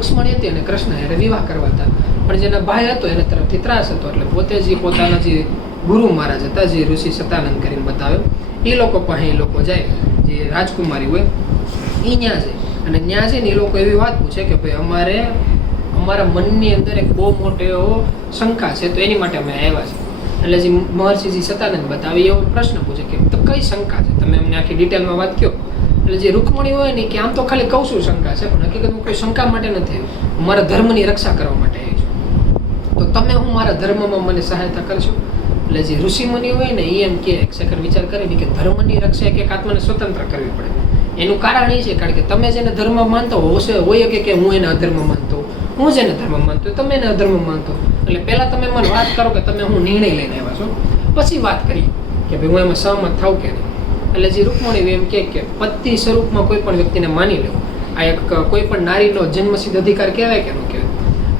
રૂક્ષ્મણી હતી અને કૃષ્ણ એને વિવાહ કરવા હતા, પણ જેના ભાઈ હતો એને તરફથી ત્રાસ હતો, એટલે પોતે જે પોતાના જે ગુરુ મહારાજ હતા, જે ઋષિ સતાનંદ કરીને બતાવ્યો, એ લોકો પાસે એ લોકો જાય, જે રાજકુમારી હોય એ ન્યા જાય, અને ન્યા જઈને એ લોકો એવી વાત પૂછે કે ભાઈ અમારા મનની અંદર એક બહુ મોટો એવો શંકા છે, તો એની માટે અમે આવ્યા છીએ. એટલે જે મહર્ષિજી સતાનંદ બતાવે એવો પ્રશ્ન પૂછે કે તો કઈ શંકા છે, તમે અમને આખી ડિટેલમાં વાત કહો. એટલે જે રૂકમણી હોય ને કે આમ તો ખાલી કહું છું શંકા છે, પણ હકીકતમાં કોઈ શંકા માટે નથી, હું મારા ધર્મની રક્ષા કરવા માટે આવી છું, તો તમે હું મારા ધર્મમાં મને સહાયતા કરશો. એટલે જે ઋષિમુનિ હોય ને એ એમ કે એક સેકન્ડ વિચાર કરીને કે ધર્મની રક્ષા એક આત્માને સ્વતંત્ર કરવી પડે. એનું કારણ એ છે કારણ કે તમે જેને ધર્મ માનતો હોય કે હું એને અધર્મ માનતો, હું જેને ધર્મ માનતો તમે એને અધર્મ માનતો. એટલે પહેલા તમે મને વાત કરો કે તમે હું નિર્ણય લઈને આવ્યા છો, પછી વાત કરીએ કે ભાઈ હું એમાં સહમત થાવ કે નહીં. એટલે જે રૂકમણી એમ કે પતિ સ્વરૂપમાં કોઈ પણ વ્યક્તિને માની લેવું, આ એક કોઈ પણ નારીનો જન્મસિદ્ધ અધિકાર કહેવાય કે ન કહેવાય.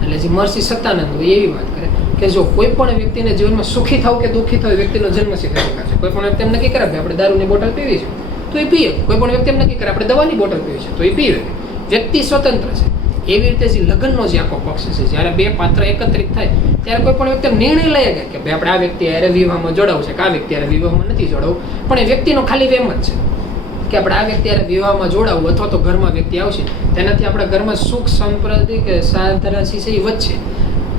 એટલે જે મહર્ષિ સતાનંદ હોય એવી વાત કરે કે જો કોઈ પણ વ્યક્તિને જીવનમાં સુખી થવું કે દુઃખી થવું વ્યક્તિનો જન્મસિદ્ધ અધિકાર છે. કોઈ પણ વ્યક્તિ એમ નક્કી કરે આપણે દારૂની બોટલ પીવી છે તો એ પીએ, કોઈ પણ વ્યક્તિ એમ નક્કી કરે આપણે દવાની બોટલ પીવી છે તો એ પીવે. વ્યક્તિ સ્વતંત્ર છે. એવી રીતે જે લગ્નનો જે આખો પક્ષ છે, જ્યારે બે પાત્ર એકત્રિત થાય ત્યારે કોઈ પણ વ્યક્તિ નિર્ણય લઈ ગયા કે ભાઈ આપણે આ વ્યક્તિ હારે વિવાહમાં જોડાવું છે કે આ વ્યક્તિ હારે વિવાહમાં નથી જોડાવું, પણ એ વ્યક્તિનો ખાલી વેમ જ છે કે આપણે આ વ્યક્તિ હારે વિવાહમાં જોડાવું અથવા તો ઘરમાં વ્યક્તિ આવશે તેનાથી આપણા ઘરમાં સુખ સમૃદ્ધિ કે સાધના છે એ વધશે.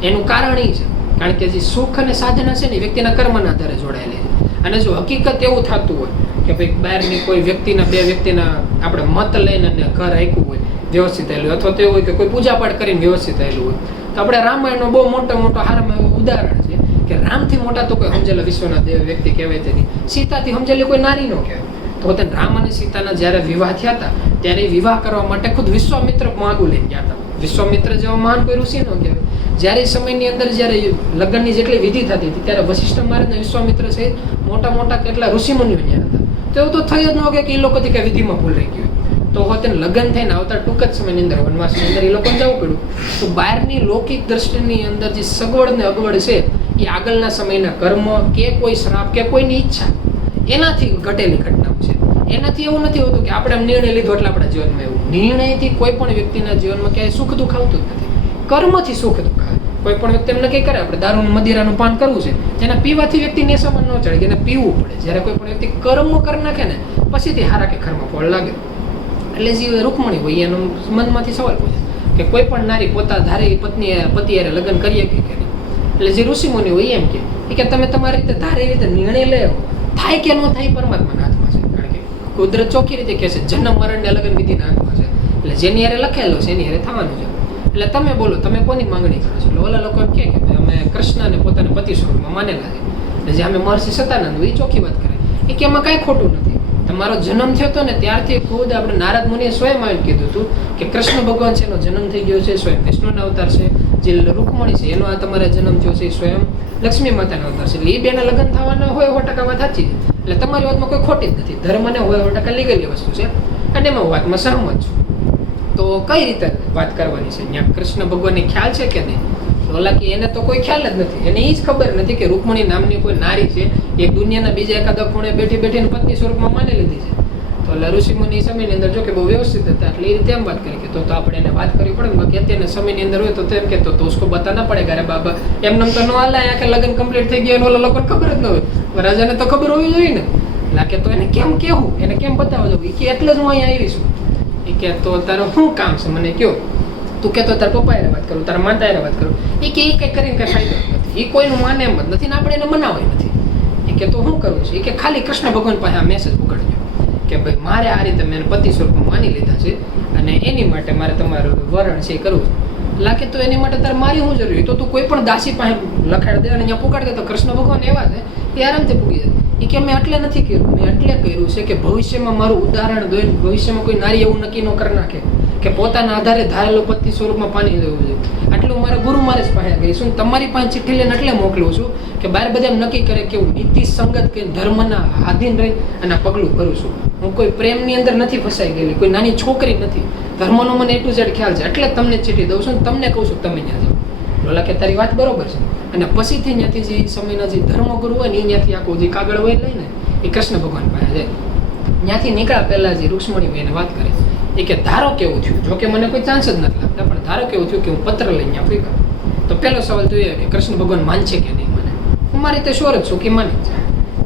એનું કારણ એ છે કારણ કે જે સુખ અને સાધના છે ને એ વ્યક્તિના કર્મના આધારે જોડાયેલી છે. અને જો હકીકત એવું થતું હોય કે ભાઈ બહારની કોઈ વ્યક્તિના બે વ્યક્તિના આપણે મત લઈને ઘર આપ્યું હોય વ્યવસ્થિત થયેલું, અથવા તો એવું હોય કે કોઈ પૂજાપાઠ કરીને વ્યવસ્થિત થયેલું હોય, તો આપણે રામાયણનો બહુ મોટો હારામાં એવું ઉદાહરણ છે કે રામથી મોટા તો કોઈ સમજેલા વિશ્વના દેવ વ્યક્તિ કહેવાય તેની, સીતાથી સમજેલી કોઈ નારી ન કહેવાય. તો તેને રામ અને સીતાના જ્યારે વિવાહ થયા હતા ત્યારે વિવાહ કરવા માટે ખુદ વિશ્વામિત્ર માગું લઈને ગયા હતા. વિશ્વામિત્ર જેવા મહાન કોઈ ઋષિ ન કહેવાય. જ્યારે સમયની અંદર જ્યારે લગ્નની જેટલી વિધિ થતી હતી ત્યારે વશિષ્ઠ મહારાજ વિશ્વામિત્ર સહિત મોટા કેટલા ઋષિમુનિઓ ત્યાં હતા. તો એવું તો થઈ જ ન કે એ લોકોથી કઈ વિધિમાં ભૂલ રહી ગયું, તો તેને લગ્ન થઈને આવતા ટૂંક જ સમયની અંદર વનવાસની અંદર એ લોકોને જવું પડ્યું. તો બહારની લૌકિક દ્રષ્ટિની અંદર જે સગવડ ને અગવડ છે એ આગળના સમયના કર્મ કે કોઈ શ્રાપ કે કોઈની ઈચ્છા એનાથી ઘટેલી ઘટનાઓ છે. એનાથી એવું નથી હોતું કે આપણે નિર્ણય લીધો એટલે આપણા જીવનમાં એવું. નિર્ણયથી કોઈ પણ વ્યક્તિના જીવનમાં ક્યાંય સુખ દુઃખ આવતું જ નથી. કર્મથી સુખ દુઃખ આવે. કોઈ પણ વ્યક્તિ એમ નક્કી કરે આપણે દારૂનું મદિરાનું પાન કરવું છે, જેના પીવાથી વ્યક્તિ નેશામાં ન ચડે, એને પીવું પડે. જ્યારે કોઈ પણ વ્યક્તિ કર્મ કરી નાખે ને પછીથી હારા કે કર્મ ફળ લાગે. એટલે જે રૂકમણી હોય એનો મનમાંથી સવાલ પૂછે કે કોઈ પણ નારી પોતા ધારે પતિ હારે લગ્ન કરીએ કે નહીં. એટલે જે ઋષિમુનિ હોય એમ કે તમે તમારી રીતે ધારે રીતે નિર્ણય લેવો, થાય કે ન થાય પરમાત્માના હાથમાં છે. કારણ કે કુદરત ચોખ્ખી રીતે કહે છે જન્મ મરણ ને લગ્ન વિધિના હાથમાં છે. એટલે જેની હારે લખેલો છે એની હારે થવાનું છે. એટલે તમે બોલો તમે કોની માંગણી કરો છો. એટલે ઓલા લોકો એમ કે અમે કૃષ્ણને પોતાના પતિ સ્વરૂપમાં માનેલા છે. એટલે જે અમે મહર્ષિ સતાનંદ હોય એ ચોખ્ખી વાત કરે એ કે એમાં કાંઈ ખોટું નથી. તમારો જન્મ થયો હતો ને ત્યારથી ખુદ આપણે નારદ મુનિએ સ્વયં આવીને કીધું હતું કે કૃષ્ણ ભગવાન છે એનો જન્મ થઈ ગયો છે, સ્વયં વિષ્ણુનો અવતાર છે. જે રૂકમણી છે એનો આ તમારે જન્મ થયો છે એ સ્વયં લક્ષ્મી માતાનો અવતાર છે. એટલે એ બેના લગ્ન થવાના હોય 100% વાત સાચી છે. એટલે તમારી વાતમાં કોઈ ખોટી જ નથી. ધર્મને 100% લીગલી વસ્તુ છે અને એમાં વાતમાં સહમત છું. તો કઈ રીતે વાત કરવાની છે? ત્યાં કૃષ્ણ ભગવાનની ખ્યાલ છે કે નહીં? હાલાકી એને તો કોઈ ખ્યાલ જ નથી. એને એ જ ખબર નથી કે રૂકમણી નામની કોઈ નારી છે એક દુનિયાના બીજા એકાદા ખૂણે બેઠીને પત્ની સ્વરૂપમાં માની લીધી છે. તો એટલે ઋષિમુનિ સમયની અંદર જો કે બહુ વ્યવસ્થિત હતા એટલે એ રીતે એમ વાત કરી કે તો આપણે એને વાત કરવી પડે. બાકી અત્યારના સમયની અંદર હોય તો એમ કે તો उसको बता ना पड़ेगा रे बाबा, એમને તો ન હાલાય કે લગ્ન કમ્પ્લીટ થઈ ગયા ઓલા લોકોને ખબર જ ન હોય. રાજાને તો ખબર હોવી જોઈએ ને. લાગે તો એને કેમ કેવું, એને કેમ બતાવવા જવું? કે એટલે જ હું અહીંયા આવી છું. એ કે તો તારો શું કામ છે મને કયો? તું કે તો તારા પપ્પા એને વાત કરું, તારા માતા એને વાત કરું. એ કે એ કંઈ કરીને કંઈ ફાયદો નથી. એ કોઈનું માને એમ જ નથી ને આપણે એને મનાવાય નથી. એ કે તો શું કરવું છે? એ કે ખાલી કૃષ્ણ ભગવાન પાસે આ મેસેજ પકડજો કે ભાઈ મારે આ રીતે મેં પતિ સ્વરૂપમાં માની લીધા છે અને એની માટે મારે તમારું વરણ છે એ કરવું છે. લાગે તો એની માટે તારે મારી શું જરૂરી? તો તું કોઈ પણ દાસી પાસે લખાડ દે અને અહીંયા પુકાડ દે તો કૃષ્ણ ભગવાન એવા છે એ આરામથી પૂગી જાય. એ કે મેં એટલે નથી કર્યું, મેં એટલે કર્યું છે કે ભવિષ્યમાં મારું ઉદાહરણ દોઈને ભવિષ્યમાં કોઈ નારી એવું નક્કી ન કરી નાખે કે પોતાના આધારે ધારેલો પતિ સ્વરૂપમાં પાણી દેવું જોઈએ. આટલું મારા ગુરુ મહારાજ પાસે ગઈ છું. તમારી પાસે ચિઠ્ઠી લઈને એટલે મોકલું છું કે બહાર બધા નક્કી કરે કે હું નીતિ સંગત કે ધર્મના આધીન રહી અને પગલું કરું છું. હું કોઈ પ્રેમની અંદર નથી ફસાઈ ગયેલી, કોઈ નાની છોકરી નથી. ધર્મનો મને A to Z ખ્યાલ છે એટલે તમને ચિઠ્ઠી દઉં છું. તમને કહું છું તમે ત્યાં જાઓ. બોલા કે તારી વાત બરોબર છે. અને પછીથી ત્યાંથી જે સમયના જે ધર્મગુરુ હોય ને એ ત્યાંથી આખું જે કાગળ હોય લઈને એ કૃષ્ણ ભગવાન પાસે જાય. ત્યાંથી નીકળ્યા પહેલા જે રૂક્ષ્મણી એને વાત કરે એ કે ધારો કેવું થયું, જોકે મને કોઈ ચાન્સ જ નથી લાગતા, પણ ધારો કેવું થયું કે હું પત્ર લઈને ફેંકા, તો પહેલો સવાલ તો એ કે કૃષ્ણ ભગવાન માનશે કે નહીં મને? હું મારી રીતે શ્યોર જ છું કે માની જાય.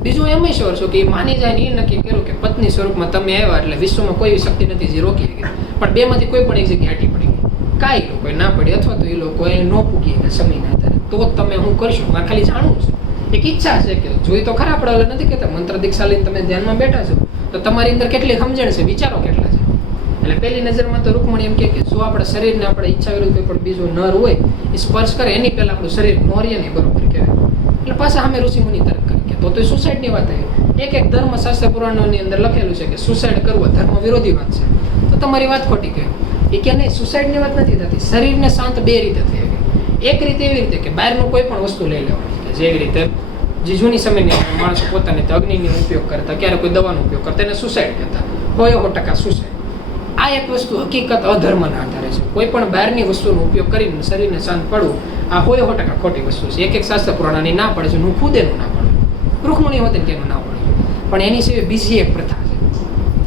બીજું એમ શ્યોર છું કે એ માની જાય ને એ નક્કી કર્યું કે પત્ની સ્વરૂપમાં તમે આવ્યા એટલે વિશ્વમાં કોઈ શક્તિ નથી જે રોકી ગઈ, પણ બેમાંથી કોઈ પણ એક જગ્યાએ હાટી પડી ગઈ, કાંઈ લોકોએ ના પડી, અથવા તો એ લોકોએ ન પૂગી ગયા સમયના આધારે, તો તમે હું કરશું? મારે ખાલી જાણવું છે. એક ઈચ્છા છે કે જોઈ તો ખરા, આપણે ઓલા નથી કહેતા મંત્ર દીક્ષા લઈને તમે ધ્યાનમાં બેઠા છો તો તમારી અંદર કેટલી સમજણ છે, વિચારો કેટલા છે. એટલે પહેલી નજરમાં તો રૂકમણી એમ કે જો આપણા શરીરને આપણે ઈચ્છા વિરુદ્ધ કોઈ પણ બીજો નર હોય એ સ્પર્શ કરે એની પહેલા આપણું શરીર નોરીએ નહીં બરોબર કહેવાય. એટલે પાછા અમે ઋષિમુનિ તરફ કરી કે તો સુસાઇડની વાત આવી. એક ધર્મશાસ્ત્ર પુરાણોની અંદર લખેલું છે કે સુસાઇડ કરવો ધર્મ વિરોધી વાત છે, તો તમારી વાત ખોટી કહેવાય. એ કે નહીં, સુસાઇડની વાત નથી થતી. શરીરને શાંત બે રીતે થઈ શકે. એક રીતે એવી રીતે કે બહારનું કોઈ પણ વસ્તુ લઈ લેવાની, કે જેવી રીતે જે જૂની સમયની માણસો પોતાને અગ્નિનો ઉપયોગ કરતા, ક્યારે કોઈ દવાનો ઉપયોગ કરતા, એને સુસાઇડ કહેતા. 100% સુસાઇડ. આ એક વસ્તુ હકીકત અધર્મના આધારે છે. કોઈ પણ બહારની વસ્તુનો ઉપયોગ કરીને શરીરને શાંત પાડવું આ 100% ખોટી વસ્તુ છે. એક શાસ્ત્ર પુરાણની ના પડે છે, હું ખુદ એનું ના પાડું, રૂકમણી હોતે ને એનું ના પડે. પણ એની સિવાય બીજી એક પ્રથા છે.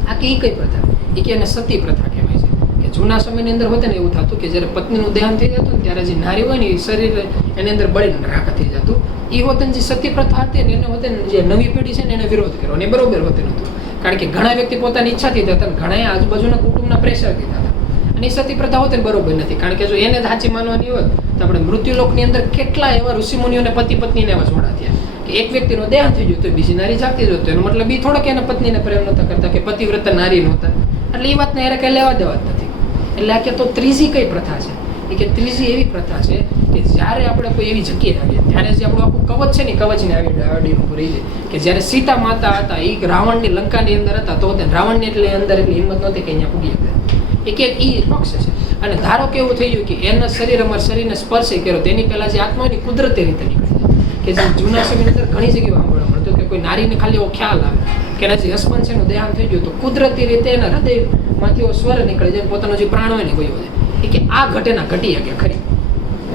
આ કઈ પ્રથા? એ કે એને સતી પ્રથા કહેવાય છે. કે જૂના સમયની અંદર હોતે ને એવું થતું કે જ્યારે પત્નીનું દેહાંત થઈ જતું ને ત્યારે જે નારી હોય ને એ શરીર એની અંદર બળીને રાખ થઈ જતું. એ હોતે જે સતી પ્રથા હતી ને એને હોતે જે નવી પેઢી છે ને એને વિરોધ કર્યો, અને બરોબર હોતે નહોતું. કારણ કે ઘણા વ્યક્તિ પોતાની ઈચ્છાથી થતા અને ઘણા આજુબાજુના કુટુંબના પ્રેશરથી થતા, અને એ સતી પ્રથા હોતે બરોબર નથી. કારણ કે જો એને જ સાચી માનવાની હોત તો આપણે મૃત્યુલોકની અંદર કેટલા એવા ઋષિમુનિઓને પતિ પત્નીને એવા જોડા થયા કે એક વ્યક્તિનો દેહાંત થઈ ગયો તો બીજી નારી જાગતી જ હોતી. એનો મતલબ એ થોડોક એના પત્નીને પ્રેમ નહોતા કરતા કે પતિવ્રત નારી નહોતા. એટલે એ વાતને એને કંઈ લેવા દેવા જ નથી. એટલે આ કે તો ત્રીજી કઈ પ્રથા છે? એ કે ત્રીજી એવી પ્રથા છે કે જ્યારે આપણે કોઈ એવી જગ્યાએ આવીએ ત્યારે જે આપણું આખું કવચ છે ને કવચને આડીનું રહી જાય. કે જ્યારે સીતા માતા હતા એ રાવણની લંકાની અંદર હતા તો રાવણની એટલે અંદર એટલી હિંમત નહોતી કે અહીંયા પૂગી શકે. કે એ પક્ષ છે. અને ધારો કે એવું થઈ ગયું કે એના શરીર અમારા શરીરને સ્પર્શ કર્યો તેની પહેલાં જે આત્માની કુદરતી રીતે નીકળી જાય. કે જે જૂના સમયની અંદર ઘણી જગ્યાએ સાંભળવા મળતું કે કોઈ નારીને ખાલી એવો ખ્યાલ આવે કે એના જે હસબન્ડ છે એનું દેહાંત થઈ ગયું તો કુદરતી રીતે એના હૃદયમાંથી એવો સ્વર નીકળે જાય, પોતાનો જે પ્રાણ હોય ને ગયો જાય. કે આ ઘટના ઘટી શકે ખરી,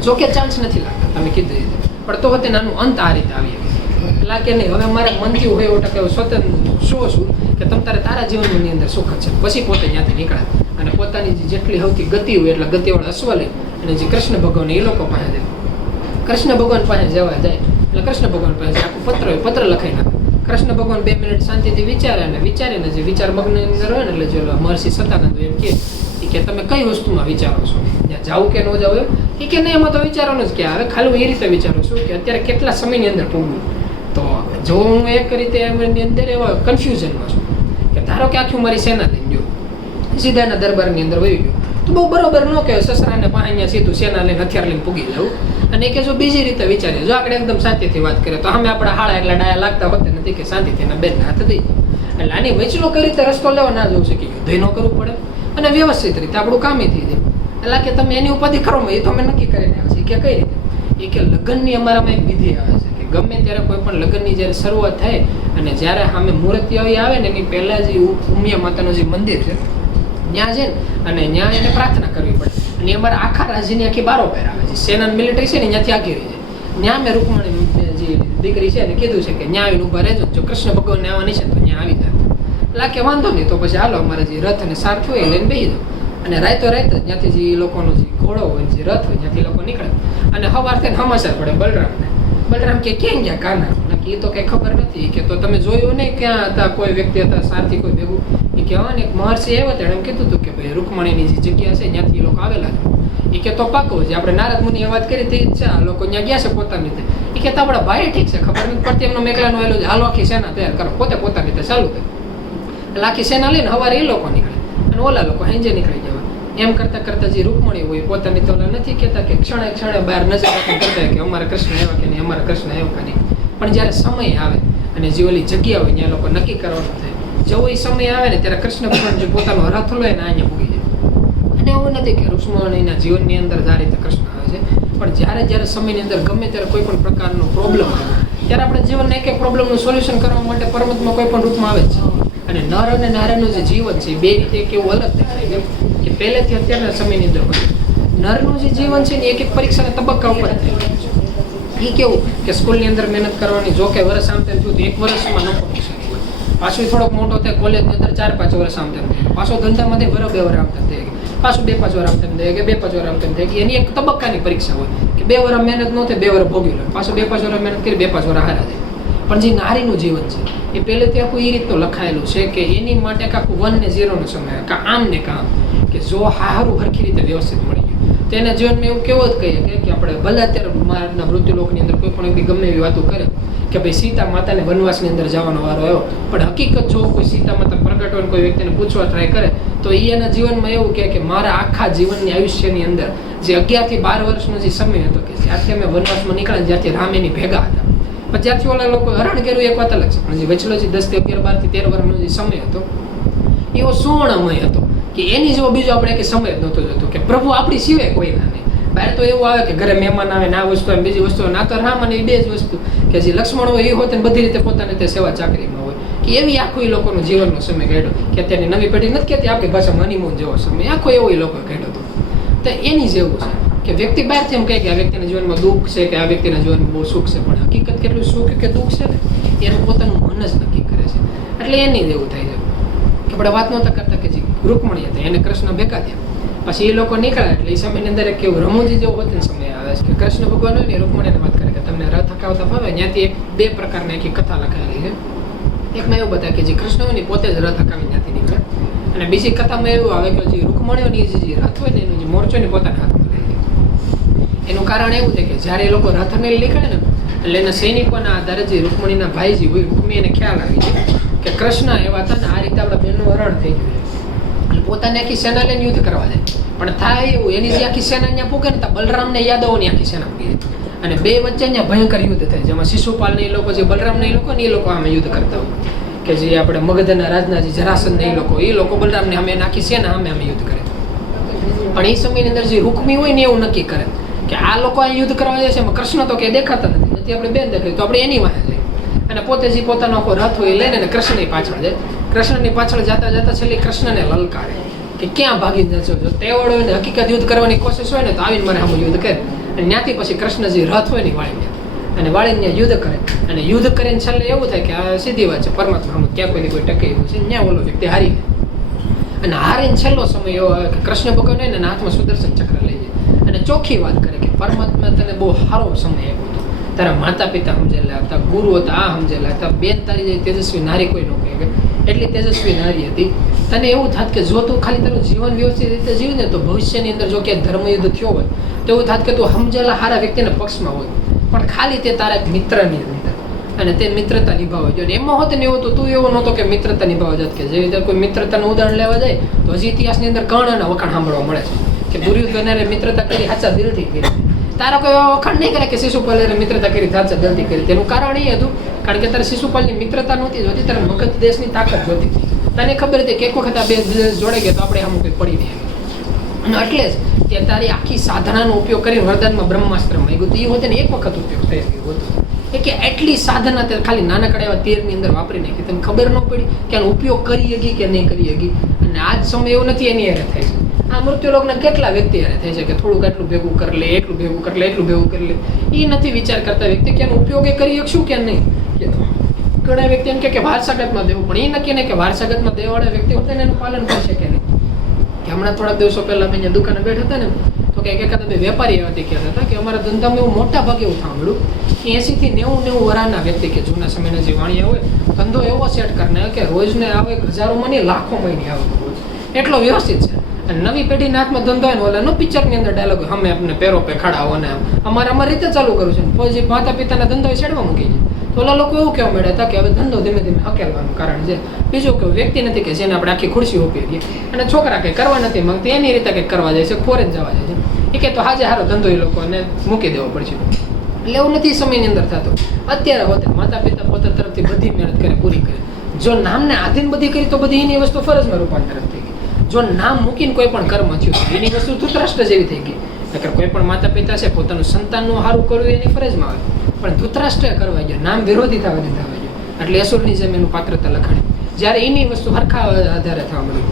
જોકે ચાન્સ નથી લાગતા તમે કીધું રીતે, પણ તો હોતે નાનું અંત આ રીતે આવી એટલે કે નહીં હવે મારે મનથી હોય એવો ટકે સ્વતંત્ર શું કે તમ તારે તારા જીવનની અંદર સુખ છે. પછી પોતે ત્યાંથી નીકળે અને પોતાની જેટલી સૌથી ગતિ હોય એટલે ગતિવાળા અશ્વ લઈ અને જે કૃષ્ણ ભગવાન એ લોકો પાસે જાય. કૃષ્ણ ભગવાન પાસે જવા જાય એટલે કૃષ્ણ ભગવાન પાસે આખું પત્ર હોય, પત્ર લખાઈ નાખે. કૃષ્ણ ભગવાન 2 મિનિટ શાંતિથી વિચારે અને વિચારીને જે વિચાર મગ્નની અંદર હોય ને એટલે જો મહર્ષિ સતાનંદ એમ કે તમે કઈ વસ્તુમાં વિચારો છો, ત્યાં જાવું કે ન જાવું? એ કે નહીં, એમાં તો વિચારવાનું જ કે હવે ખાલી હું એ રીતે વિચારું છું કે અત્યારે કેટલા સમયની અંદર પૂગવું. તો જો હું એક રીતે એમની અંદર એવા કન્ફ્યુઝનમાં છું કે ધારો કે આખી મારી સેના લઈને ગયો, સીધા એના દરબારની અંદર વહી ગયો, તો બહુ બરોબર ન કહેવાય સસરાને પાસે અહીંયા સીધું સેના લઈને હથિયાર લઈને પૂગી જવું. અને કે જો બીજી રીતે વિચારીએ, જો આપણે એકદમ શાંતિથી વાત કરીએ તો અમે આપણા હાળા એટલા ડાયા લાગતા હોતા નથી કે શાંતિથી એના બેન હાથ દઈ જાય. એટલે આની વચલો કઈ રીતે રસ્તો લેવા ના જવું છે કે યુદ્ધ ન કરવું પડે અને વ્યવસ્થિત રીતે આપણું કામ થઈ જાય. એટલે કે તમે એની ઉપાધિ કરો એ તો અમે નક્કી કરીને આવે છે કે કઈ રીતે? એ કે લગ્નની અમારામાં એક વિધિ આવે છે કે ગમે ત્યારે કોઈ પણ લગ્નની જ્યારે શરૂઆત થાય અને જ્યારે સામે મુહૂર્ત આવે ને એની પહેલાં જે ઉમિયા માતાનું જે મંદિર છે ત્યાં છે ને અને ત્યાં એને પ્રાર્થના કરવી પડે. અને અમારા આખા રાજ્યની આખી બારોબાર આવે છે, સેના મિલિટરી છે ને ત્યાંથી આખી રહી જાય. ત્યાં મેં રૂકમણી જે દીકરી છે એને કીધું છે કે ત્યાં આવીને ઊભા રહેજો, જો કૃષ્ણ ભગવાનને આવવાની છે તો ત્યાં આવી જાય. એટલે કે વાંધો નહીં, તો પછી હાલો અમારે જે રથ અને સારથ હોય એ લઈને બેસી દો. અને રાતો ત્યાંથી જે લોકોનો જે ઘોડો હોય જે રથ હોય ત્યાંથી લોકો નીકળે અને સવાર થઈને સમાચાર પડે બલરામને. બલરામ કે ક્યાં ગયા કાના? એ તો કંઈ ખબર નથી. કે તો તમે જોયું નહીં ક્યાં હતા કોઈ વ્યક્તિ હતા સારથી કોઈ ભેગું? એ કે હા ને એક મહર્ષિ આવ્યા હતા એમ કીધું હતું કે ભાઈ રૂકમણીની જે જગ્યા છે ત્યાંથી એ લોકો આવેલા છે. એ કે તો પાકો જે આપણે નારદ મુનિએ વાત કરી તે જ છે, આ લોકો ત્યાં ગયા છે પોતાની રીતે. એ કે આપણા ભાઈ ઠીક છે, ખબર નથી પડતી એમનો મેઘલાનો આવેલો છે, હાલો આખી સેના તૈયાર કરો, પોતે પોતાની રીતે ચાલુ થાય. એટલે આખી સેના લઈને સવારે એ લોકો નીકળે અને ઓલા લોકો હેંજે નીકળી જવા. એમ કરતાં કરતાં જે રૂકમણી હોય પોતાની તો નથી કહેતા કે ક્ષણે ક્ષણે બહાર નજર રાખીને કરતા કે અમારા કૃષ્ણ આવ્યા કે નહીં, અમારા કૃષ્ણ આવ્યા કે નહીં. પણ જ્યારે સમય આવે અને જે ઓલી જગ્યા હોય ત્યાં લોકો નક્કી કરવાનું થાય, જેવો એ સમય આવે ને ત્યારે કૃષ્ણ ભગવાન જે પોતાનો રથ લે ને અહીંયા પૂગી જાય. અને એવું નથી કે રૂક્ષ્મણીના જીવનની અંદર આ રીતે કૃષ્ણ આવે છે, પણ જ્યારે સમયની અંદર ગમે ત્યારે કોઈ પણ પ્રકારનો પ્રોબ્લેમ આવે ત્યારે આપણે જીવનના એક પ્રોબ્લેમનું સોલ્યુશન કરવા માટે પરમાત્મા કોઈ પણ રૂપમાં આવે છે. અને નર અને નારીનું જે જીવન છે એ બે રીતે એક એવું અલગ દેખાય છે કે પહેલેથી અત્યારના સમયની અંદર હોય. નરનું જે જીવન છે ને એક પરીક્ષાના તબક્કા ઉપર થાય છે. એ કેવું કે સ્કૂલની અંદર મહેનત કરવાની, જો કે વર્ષ આમ તેમ થયું તો 1 વર્ષમાં ન પહોંચી શકે. પાછું થોડોક મોટો થાય, કોલેજની અંદર 4-5 વર્ષ આમ તેમ થાય, પાછો ધંધામાંથી વરસ 2 વર્ષ આમ તેમ થાય, પાછું 2-5 વર્ષ આમ તેમ થાય, કે 2-5 વર્ષ આમ તેમ થાય, કે એની એક તબક્કાની પરીક્ષા હોય કે 2 વર્ષ મહેનત ન થાય, 2 વર્ષ ભોગવી લે, પાછું 2-5 વર્ષ મહેનત કરી 2-5 વર્ષ હારા જાય. પણ જે નારીનું જીવન છે એ પહેલેથી આખું એ રીતનું લખાયેલું છે કે એની માટે આખું 1 ને 0 નો સમય, કાં આમ ને કામ, કે જો હારું હરખી રીતે વ્યવસ્થિત મળી ગયું તો એના જીવનમાં એવું કેવો જ કહીએ કે આપણે ભલે અત્યારે મારના મૃત્યુલોકની અંદર કોઈ પણ એવી ગમે એવી વાતો કરે કે ભાઈ સીતા માતાને વનવાસની અંદર જવાનો વારો આવ્યો, પણ હકીકત જો કોઈ સીતા માતા પ્રગટ હોય, કોઈ વ્યક્તિને પૂછવા ટ્રાય કરે તો એ એના જીવનમાં એવું કહે કે મારા આખા જીવનની આયુષ્યની અંદર જે 11 થી 12 વર્ષનો જે સમય હતો કે જ્યારથી અમે વનવાસમાં નીકળ્યા, જ્યારથી રામ એની ભેગા હતા, પણ જ્યારથી ઓલા લોકો હરણ કર્યું એક વાત અલગ છે, પણ જે વચલો જે 10 થી 11, 12 થી 13 વર્ષનો જે સમય હતો એવો સુવર્ણમય હતો કે એની જેવો બીજો આપણે કંઈ સમય જ નહોતો જોતો કે પ્રભુ આપણી સિવાય કોઈ ના નહીં. બહાર તો એવું આવે કે ઘરે મહેમાન આવે ને આ વસ્તુ આવે, બીજી વસ્તુ ના તો રામ અને એ 2 જ વસ્તુ કે જે લક્ષ્મણ હોય એ હોત ને બધી રીતે પોતાની તે સેવા ચાકરીમાં હોય, કે એવી આખો એ લોકોનો જીવનનો સમય કાઢ્યો કે અત્યારની નવી પેઢી નથી કહેતી આપણી ભાષામાં હનીમૂન જેવો સમય, આખો એવો એ લોકો કાઢ્યો હતો. તો એની જેવું છે કે વ્યક્તિ બહારથી એમ કહે કે આ વ્યક્તિના જીવનમાં દુઃખ છે કે આ વ્યક્તિના જીવનમાં બહુ સુખ છે, પણ હકીકત કેટલું સુખ કે દુઃખ છે ને એનું પોતાનું મન જ નક્કી કરે છે. એટલે એની જેવું થાય છે કે આપણે વાત નહોતા કરતા કે જે રૂકમણી હતા એને કૃષ્ણ ભેગા થયા, પછી એ લોકો નીકળ્યા એટલે એ સમયની અંદર એક કેવું રમૂજી જેવો હોતો સમય આવે છે કે કૃષ્ણ ભગવાન હોય ને રૂકમણીને વાત કરે કે તમને રથ હકાવતા ફાવે, ત્યાંથી 2 પ્રકારની આખી કથા લખાયેલી છે. એકમાં એવું બતાવે કે જે કૃષ્ણ હોય ને પોતે જ રથ હકાવી ત્યાંથી નીકળે, અને બીજી કથામાં એવું આવે કે જે રૂકમણીઓની જે રથ હોય ને એનો જે મોરચો ને પોતાના હાથમાં લઈ લે. એનું કારણ એવું છે કે જ્યારે એ લોકો રથને નીકળે ને એટલે એના સૈનિકોના આધારે જે રૂકમણીના ભાઈજી હોય રૂકમી એને ખ્યાલ આવી જાય કે કૃષ્ણ એવા હતા ને આ રીતે આપણા બહેનનું હરણ થઈ ગયું એટલે પોતાની આખી સેના લઈને યુદ્ધ કરવા જાય, પણ થાય એવું એની જે આખી સેના ત્યાં પૂગે ને ત્યાં બલરામને યાદવોની આખી સેના પૂગી જાય અને 2 વચ્ચે ત્યાં ભયંકર યુદ્ધ થાય, જેમાં શિશુપાલ ને એ લોકો જે બલરામ ને એ લોકો આમે યુદ્ધ કરતા હોય કે જે આપણે મગધના રાજના જે જરાસંધ ને એ લોકો બલરામને અમે આખી સેના અમે યુદ્ધ કરે. પણ એ સમયની અંદર જે રૂકમી હોય ને એવું નક્કી કરે કે આ લોકો આ યુદ્ધ કરવા જાય છે, એમાં કૃષ્ણ તો કે દેખાતા નથી, આપણે બેન દેખાય તો આપણે એની વાહે જઈએ, અને પોતે જે પોતાનો આખો રથ હોય લઈને કૃષ્ણની પાછળ જાય. કૃષ્ણની પાછળ જતા છેલ્લે કૃષ્ણને લલકારે કે ક્યાં ભાગી જશો, જો તેવડ હોય ને હકીકત યુદ્ધ કરવાની કોશિશ હોય ને તો આવીને મારે આમ યુદ્ધ કરે, અને ત્યાંથી પછી કૃષ્ણ જે રથ હોય ને વાળીને અને વાળીને યુદ્ધ કરે, અને યુદ્ધ કરીને છેલ્લે એવું થાય કે આ સીધી વાત છે પરમાત્મા ક્યાં કોઈને કોઈ ટકે એવું છે, ત્યાં ઓલો વ્યક્તિ હારી જાય, અને હારીને છેલ્લો સમય એવો આવે કે કૃષ્ણ ભગવાન હોય ને હાથમાં સુદર્શન ચક્ર લઈ જાય અને ચોખ્ખી વાત કરે કે પરમાત્મા તને બહુ સારો સમય આપ્યો હતો, તારા માતા પિતા સમજેલા હતા, ગુરુ હતા આ સમજેલા હતા, બેન તારી જે તેજસ્વી નારી કોઈ ન કહે એટલી તેજસ્વી નારી હતી, તને એવું થાત કે જો તું ખાલી તારું જીવન વ્યવસ્થિત રીતે જીવ ને તો ભવિષ્યની અંદર જો ક્યાંક ધર્મયુદ્ધ થયો હોય તો એવું થાત કે તું સમજેલા સારા વ્યક્તિના પક્ષમાં હોય, પણ ખાલી તે તારા એક મિત્રની અંદર અને તે મિત્રતા નિભાવવા જોઈએ. એમાં હોત ને એવું તો તું એવો નહોતો કે મિત્રતા નિભાવવા જાત, કે જે રીતે કોઈ મિત્રતાનું ઉદાહરણ લેવા જાય તો હજી ઇતિહાસની અંદર કર્ણના વખાણ સાંભળવા મળે છે કે દુર્યોધને મિત્રતા કરી સાચા દિલથી કરી, તારા કોઈ વખાણ નહીં કરે કે શિશુપાલે મિત્રતા કરી સાચા દિલથી કરી. તેનું કારણ એ હતું કારણ કે તારે શિશુપાલની મિત્રતા નહોતી જોતી, તારે મગધ દેશની તાકાત જોતી. તને ખબર હતી કે એક વખત આ 2 દેશ જોડે ગયા તો આપણે આમ કંઈ પડી નહીં, અને એટલે જ કે તારી આખી સાધનાનો ઉપયોગ કરીને વરદાનમાં બ્રહ્માસ્ત્ર માંગ્યું તો એ હોતે ને એક વખત ઉપયોગ થઈ ગયો હતો કે એટલી સાધના તે ખાલી નાનકડા એવા તીરની અંદર વાપરી નાખી, તમને ખબર ન પડી કે આનો ઉપયોગ કરી હકી કે નહીં કરી હકી. અને આજ સમય એવું નથી એની હારે થાય છે, આ મૃત્યુલોકના કેટલા વ્યક્તિ હારે થાય છે કે થોડુંક એટલું ભેગું કરી લે, એટલું ભેગું કરી લે, એટલું ભેગું કરી લે, એ નથી વિચાર કરતા વ્યક્તિ કે એનો ઉપયોગ એ કરી શકશું કે નહીં. ઘણા વ્યક્તિ એમ કે વારસાગતમાં દેવું, પણ એ નક્કી નહીં કે વારસાગતમાં દેવાવાળા વ્યક્તિ હોતે ને એનું પાલન કરી શકે નહીં. કે હમણાં થોડાક દિવસો પહેલા મેં અહીંયા દુકાને બેઠા હતા ને તો કે એકાદ 2 વેપારી એવા કહેતા હતા કે અમારા ધંધામાં એવું મોટા ભાગે એવું સાંભળ્યું કે 80 થી 90 વરાના વ્યક્તિ કે જૂના સમયના જે વાણિયા હોય ધંધો એવો સેટ કરીને કે રોજને આવે હજારોમાં નહીં લાખોમાં ની આવે, એટલો વ્યવસ્થિત છે. અને નવી પેઢીના હાથમાં ધંધો હોય ને ઓલાનો પિક્ચરની અંદર ડાયલોગ અમે આપણે પેરો પે ખડાવો ને અમારી રીતે ચાલુ કર્યું છે, પછી માતા પિતાના ધંધો છેડવા મૂકી જાય તો ઓલા લોકો એવું કહેવા માંડ્યા હતા કે હવે ધંધો ધીમે ધીમે હકેલવાનું કારણ છે. બીજું કે વ્યક્તિ નથી કે જેને આપણે આખી ખુરશી ઓપી દઈએ, અને છોકરા કંઈ કરવા નથી માંગતી એની રીતે કંઈક કરવા જાય છે, ફોરેન જવા જાય છે, એ કે તો હાજે સારો ધંધો એ લોકોને મૂકી દેવો પડશે. એટલે એવું નથી સમયની અંદર થતું. અત્યારે હોતે માતા પિતા પોતા તરફથી બધી મહેનત કરે પૂરી કરે, જો નામને આધીન બધી કરી તો બધી એની વસ્તુ ફરજમાં રૂપાંતરિત થઈ ગઈ. જો નામ મૂકીને કોઈ પણ કર્મ થયું એની વસ્તુ ધૃતરાષ્ટ્ર જેવી થઈ ગઈ. નકર કોઈ પણ માતા પિતા છે પોતાનું સંતાનનું સારું કરવું એની ફરજમાં આવે, પણ ધૃતરાષ્ટ્ર કરવા ગયો, નામ વિરોધી થવા દીધા હોય એટલે અસુરની જેમ એનું પાત્રતા લખાણી. જ્યારે એની વસ્તુ હરખા આધારે થવા મળી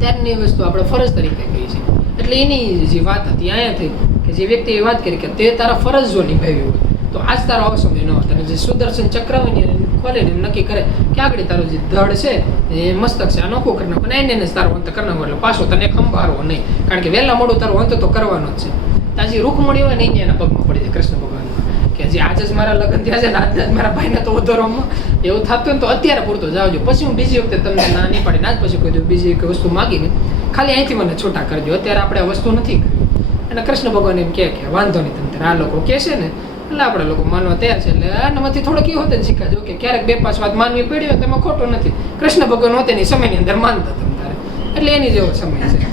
ત્યારની વસ્તુ આપણે ફરજ તરીકે કહી છે. એટલે એની જે વાત હતી અહીંયા થઈ કે જે વ્યક્તિએ વાત કરી કે તે તારા ફરજ જો નિભાવી હોય તો આજ તારો આવો સમય ન હતો, અને જે સુદર્શન ચક્ર હોય ને ખોલીને એમ નક્કી કરે કે આગળ તારું જે ધડ છે એ મસ્તક છે આ નોખું કરી નાખો અને એને તારો અંત કરી નાખો એટલે પાછો તને ખંભારવો નહીં, કારણ કે વહેલા મોડું તારો અંત તો કરવાનો જ છે. તાજી રૂખમણી હોય ને એને એના પગમાં પડી જાય કૃષ્ણ ભગવાનમાં કે હજી આજે જ મારા લગ્ન થયા છે ને આજે જ મારા ભાઈને તો વધારોમાં એવું થતું હોય ને તો અત્યારે પૂરતો જાવજો, પછી હું બીજી વખતે તમને ના નહીં પાડીને આજ પછી કોઈ બીજી એક વસ્તુ માગીને ખાલી અહીંથી મને છૂટા કરજો, અત્યારે આપણે આ વસ્તુ નથી કરી. અને કૃષ્ણ ભગવાન એમ કહે કે વાંધો નહીં તમે આ લોકો કહે છે ને એટલે આપણે લોકો માનવા તૈયાર છે. એટલે આનામાંથી થોડોક એ હોતે શીખાજો કે ક્યારેક 2-5 વાત માનવી પડી હોય તેમાં ખોટું નથી. કૃષ્ણ ભગવાન હોતે ની સમયની અંદર માનતા તમે તારે, એટલે એની જેવો સમય છે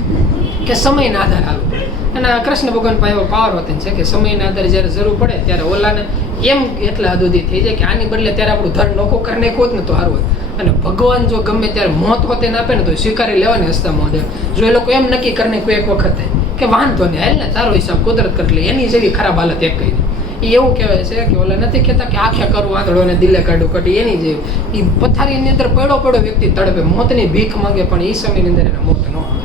કે સમયના આધારે હાલવું પડે. અને કૃષ્ણ ભગવાન પાસે એવો પાવર હોતે છે કે સમયના આધારે જ્યારે જરૂર પડે ત્યારે ઓલાને એમ એટલા હદુદી થઈ જાય કે આની બદલે ત્યારે આપણું ધર્મ નોખો કરી નાખ્યો ને તો સારું હોય. અને ભગવાન જો ગમે ત્યારે મોત હોતે ને આપે ને તો સ્વીકારી લેવાની હસ્તામાં દે. જો એ લોકો એમ નક્કી કરીને કોઈ એક વખતે કે વાંધો નહીં હાલ ને તારો હિસાબ કુદરત કરી લે, એની જેવી ખરાબ હાલત એક કઈ એ એવું કહેવાય છે કે ઓલા નથી કહેતા કે આંખે કરું આંધળો ને દિલે કાઢું કઢી, એની જેવી એ પથારીની અંદર પડો વ્યક્તિ તડપે મોતની ભીખ માંગે પણ એ સમયની અંદર એને મોત ન આવે.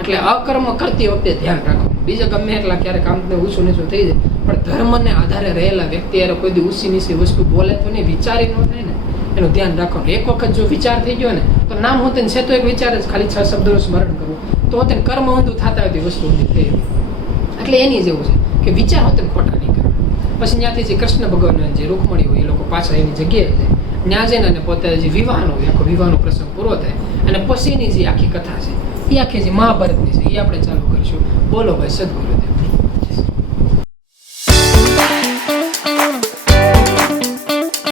એટલે અકર્મ કરતી વખતે ધ્યાન રાખો. બીજા ગમે એટલા ક્યારેક આમ ઊંચું નીચું થઈ જાય પણ ધર્મને આધારે રહેલા વ્યક્તિ યાર કોઈ દી ઊંચી નીચી વસ્તુ બોલે તો નહીં, વિચારી ન થાય ને એનું ધ્યાન રાખવાનું. એક વખત જો વિચાર થઈ ગયો ને તો નામ હોતે ને છે તો એક વિચાર જ ખાલી 6 શબ્દોનું સ્મરણ કરવું તો હોતે કર્મ ઊંધું થતા હોય તે વસ્તુ ઊંધી થઈ. એટલે એની જેવું છે કે વિચાર હોતે ને ખોટા નહીં કરવા. પછી ત્યાંથી જે કૃષ્ણ ભગવાન જે રૂકમણી હોય એ લોકો પાછા એની જગ્યાએ જાય, ત્યાં જઈને અને પોતે જે વિવાહનો આખો વિવાહનો પ્રસંગ પૂરો થાય અને પછીની જે આખી કથા છે એ આખી જે મહાભારતની છે એ આપણે ચાલુ કરીશું. બોલો ભાઈ સદગુરુદેવ.